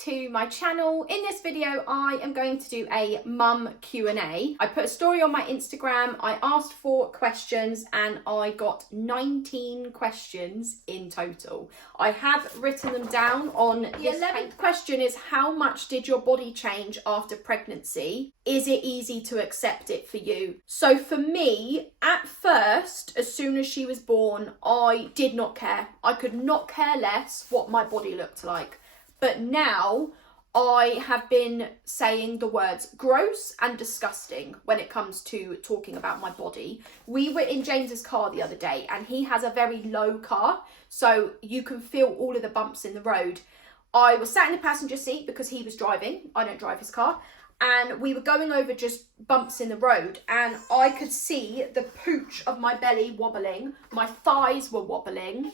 to my channel. In this video, I am going to do a mum Q&A. I put a story on my Instagram, I asked for questions, and I got 19 questions in total. I have written them down on the 11th question is, how much did your body change after pregnancy? Is it easy to accept it for you? So for me, at first, as soon as she was born, I did not care. I could not care less what my body looked like. But now I have been saying the words gross and disgusting when it comes to talking about my body. We were in James's car the other day and he has a very low car, so you can feel all of the bumps in the road. I was sat in the passenger seat because he was driving. I don't drive his car. And we were going over just bumps in the road and I could see the pooch of my belly wobbling. My thighs were wobbling.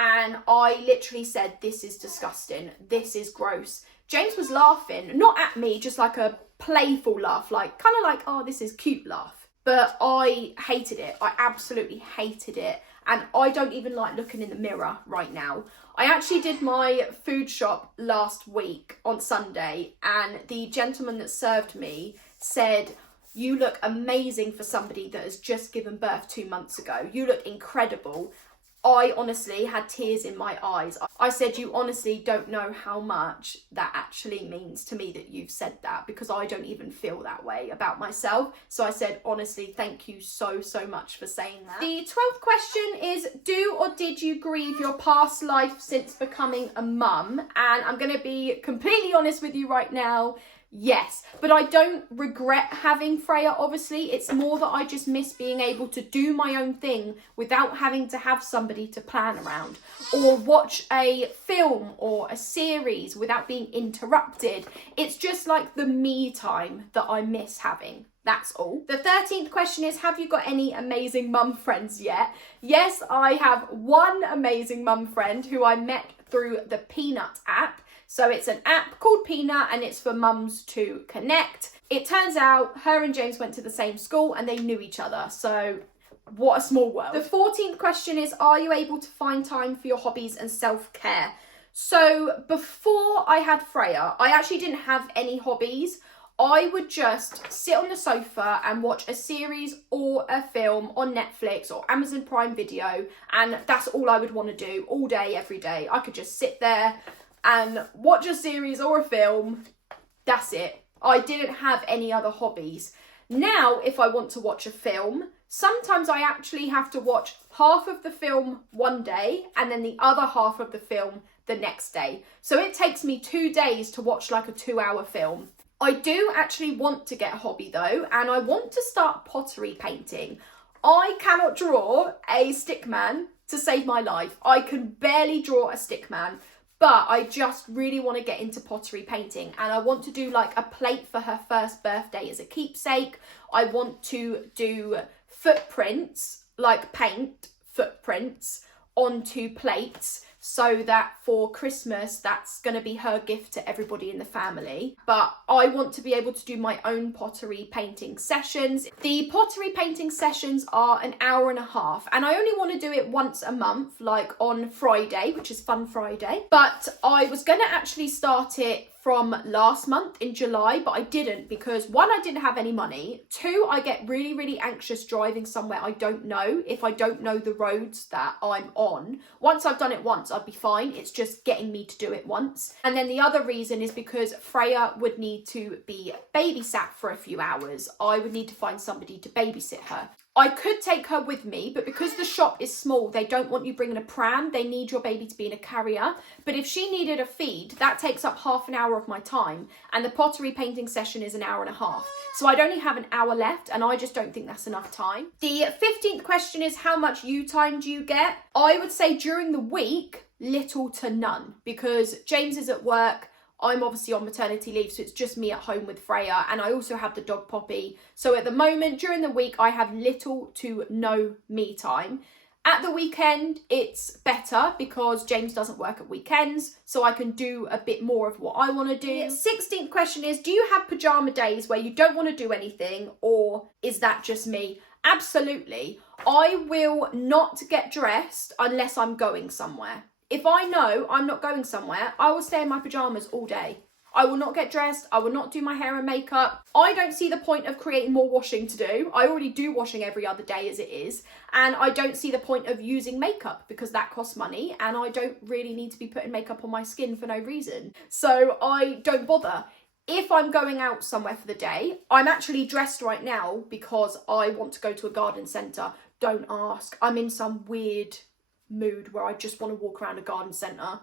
And I literally said, this is disgusting. This is gross. James was laughing, not at me, just like a playful laugh, like kind of like, oh, this is cute laugh. But I hated it. I absolutely hated it. And I don't even like looking in the mirror right now. I actually did my food shop last week on Sunday, and the gentleman that served me said, you look amazing for somebody that has just given birth 2 months ago. You look incredible. I honestly had tears in my eyes. I said, you honestly don't know how much that actually means to me that you've said that, because I don't even feel that way about myself. So I said, honestly, thank you so much for saying that. The 12th question is, do or did you grieve your past life since becoming a mum? And I'm going to be completely honest with you right now. Yes, but I don't regret having Freya, obviously. It's more that I just miss being able to do my own thing without having to have somebody to plan around, or watch a film or a series without being interrupted. It's just like the me time that I miss having. That's all. The 13th question is, have you got any amazing mum friends yet? Yes, I have one amazing mum friend who I met through the Peanut app. So it's an app called Peanut and it's for mums to connect. It turns out her and James went to the same school and they knew each other. So what a small world. The 14th question is, are you able to find time for your hobbies and self-care? So before I had Freya, I actually didn't have any hobbies. I would just sit on the sofa and watch a series or a film on Netflix or Amazon Prime Video, and that's all I would want to do all day, every day. I could just sit there and watch a series or a film. That's it. I didn't have any other hobbies. Now, if I want to watch a film, sometimes I actually have to watch half of the film one day and then the other half of the film the next day. So it takes me 2 days to watch like a 2-hour film. I do actually want to get a hobby though, and I want to start pottery painting. I cannot draw a stick man to save my life. I can barely draw a stick man. But I just really want to get into pottery painting, and I want to do like a plate for her first birthday as a keepsake. I want to do footprints, like paint footprints onto plates, so that for Christmas, that's going to be her gift to everybody in the family. But I want to be able to do my own pottery painting sessions. The pottery painting sessions are an hour and a half, and I only want to do it once a month, like on Friday, which is Fun Friday. But I was going to actually start it from last month in July, but I didn't, because 1, I didn't have any money. 2, I get really anxious driving somewhere I don't know if I don't know the roads that I'm on. Once I've done it once, I'd be fine. It's just getting me to do it once. And then the other reason is because Freya would need to be babysat for a few hours. I would need to find somebody to babysit her. I could take her with me, but because the shop is small, they don't want you bringing a pram. They need your baby to be in a carrier. But if she needed a feed, that takes up half an hour of my time. And the pottery painting session is an hour and a half. So I'd only have an hour left, and I just don't think that's enough time. The 15th question is, how much you time do you get? I would say during the week, little to none, because James is at work. I'm obviously on maternity leave, so it's just me at home with Freya, and I also have the dog Poppy. So at the moment, during the week, I have little to no me time. At the weekend, it's better because James doesn't work at weekends, so I can do a bit more of what I want to do. The 16th question is, do you have pyjama days where you don't want to do anything, or is that just me? Absolutely. I will not get dressed unless I'm going somewhere. If I know I'm not going somewhere, I will stay in my pyjamas all day. I will not get dressed. I will not do my hair and makeup. I don't see the point of creating more washing to do. I already do washing every other day as it is. And I don't see the point of using makeup because that costs money and I don't really need to be putting makeup on my skin for no reason. So I don't bother. If I'm going out somewhere for the day, I'm actually dressed right now because I want to go to a garden centre. Don't ask. I'm in some weird mood where I just want to walk around a garden centre.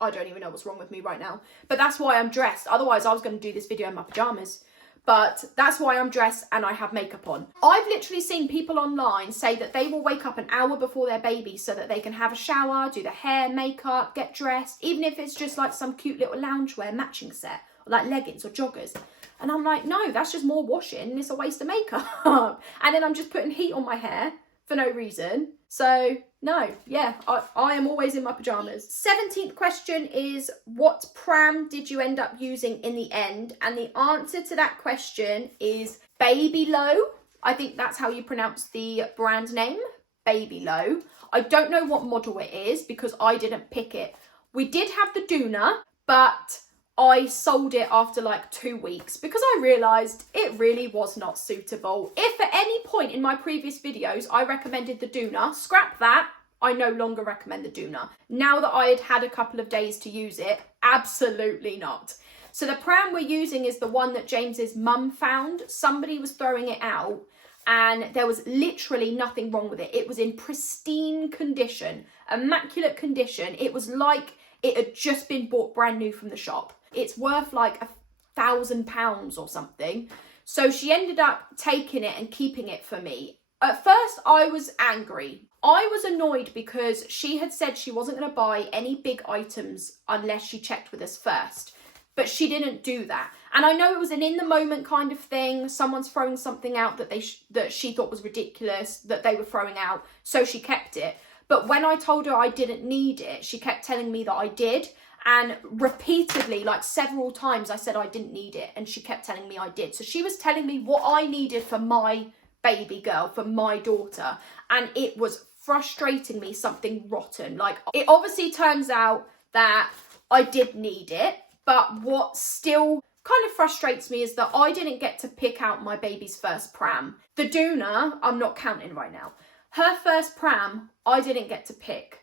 I don't even know what's wrong with me right now. But that's why I'm dressed. Otherwise, I was going to do this video in my pyjamas. But that's why I'm dressed and I have makeup on. I've literally seen people online say that they will wake up an hour before their baby so that they can have a shower, do their hair, makeup, get dressed, even if it's just like some cute little loungewear matching set, or like leggings or joggers. And I'm like, no, that's just more washing and it's a waste of makeup. And then I'm just putting heat on my hair for no reason. So no, yeah, I am always in my pyjamas. 17th question is, what pram did you end up using in the end? And the answer to that question is Babylo. I think that's how you pronounce the brand name, Babylo. I don't know what model it is because I didn't pick it. We did have the Doona, but I sold it after like 2 weeks because I realised it really was not suitable. If at any point in my previous videos I recommended the Doona, scrap that. I no longer recommend the Doona. Now that I had had a couple of days to use it, absolutely not. So the pram we're using is the one that James's mum found. Somebody was throwing it out and there was literally nothing wrong with it. It was in pristine condition, immaculate condition. It was like it had just been bought brand new from the shop. It's worth like £1,000 or something. So she ended up taking it and keeping it for me. At first, I was angry. I was annoyed because she had said she wasn't going to buy any big items unless she checked with us first. But she didn't do that. And I know it was an in-the-moment kind of thing. Someone's throwing something out that that she thought was ridiculous, that they were throwing out, so she kept it. But when I told her I didn't need it, she kept telling me that I did. And repeatedly, like several times, I said I didn't need it. And she kept telling me I did. So she was telling me what I needed for my baby girl, for my daughter. And it was frustrating me something rotten. Like, it obviously turns out that I did need it. But what still kind of frustrates me is that I didn't get to pick out my baby's first pram. The Doona, I'm not counting right now. Her first pram, I didn't get to pick.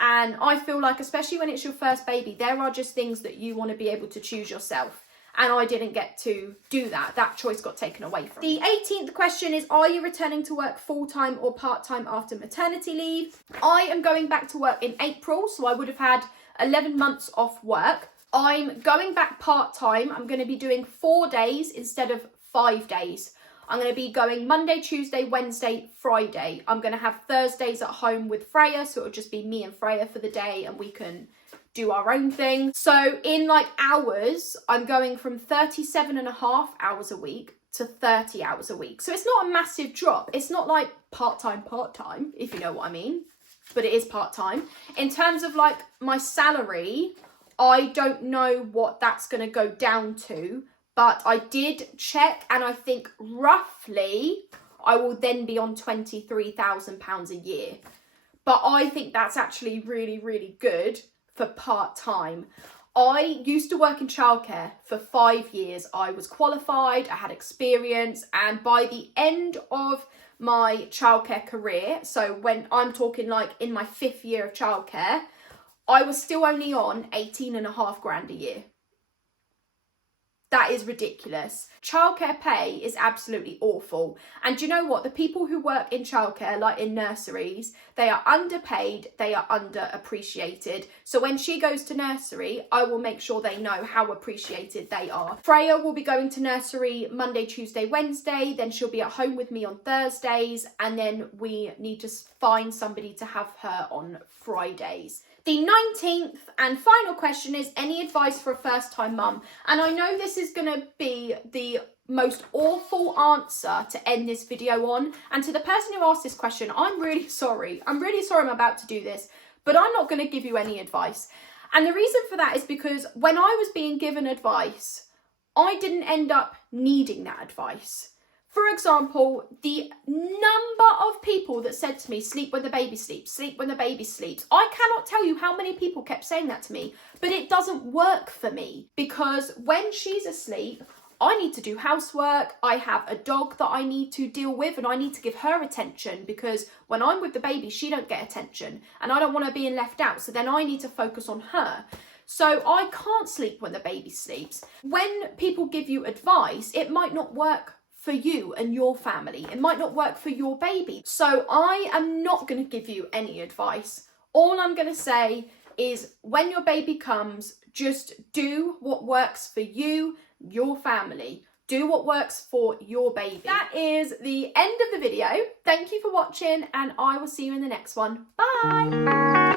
And I feel like, especially when it's your first baby, there are just things that you want to be able to choose yourself. And I didn't get to do that. That choice got taken away from me. The 18th question is, are you returning to work full-time or part-time after maternity leave? I am going back to work in April, so I would have had 11 months off work. I'm going back part-time. I'm going to be doing 4 days instead of 5 days. I'm going to be going Monday, Tuesday, Wednesday, Friday. I'm going to have Thursdays at home with Freya, so it'll just be me and Freya for the day and we can do our own thing. So in like hours, I'm going from 37.5 hours a week to 30 hours a week. So it's not a massive drop. It's not like part-time, if you know what I mean, but it is part-time. In terms of like my salary, I don't know what that's going to go down to. But I did check and I think roughly I will then be on £23,000 a year. But I think that's actually really, really good for part-time. I used to work in childcare for 5 years. I was qualified, I had experience, and by the end of my childcare career, so when I'm talking like in my 5th year of childcare, I was still only on 18.5 grand a year. That is ridiculous. Childcare pay is absolutely awful. And do you know what? The people who work in childcare, like in nurseries, they are underpaid, they are underappreciated. So when she goes to nursery, I will make sure they know how appreciated they are. Freya will be going to nursery Monday, Tuesday, Wednesday. Then she'll be at home with me on Thursdays. And then we need to find somebody to have her on Fridays. The 19th and final question is, any advice for a first-time mum? And I know this is going to be the most awful answer to end this video on. And to the person who asked this question, I'm really sorry. I'm really sorry I'm about to do this, but I'm not going to give you any advice. And the reason for that is because when I was being given advice, I didn't end up needing that advice. For example, the number of people that said to me, sleep when the baby sleeps, sleep when the baby sleeps. I cannot tell you how many people kept saying that to me, but it doesn't work for me because when she's asleep, I need to do housework, I have a dog that I need to deal with and I need to give her attention because when I'm with the baby, she don't get attention and I don't want her being left out. So then I need to focus on her. So I can't sleep when the baby sleeps. When people give you advice, it might not work for you and your family. It might not work for your baby. So I am not going to give you any advice. All I'm going to say is when your baby comes, just do what works for you, your family. Do what works for your baby. That is the end of the video. Thank you for watching and I will see you in the next one. Bye!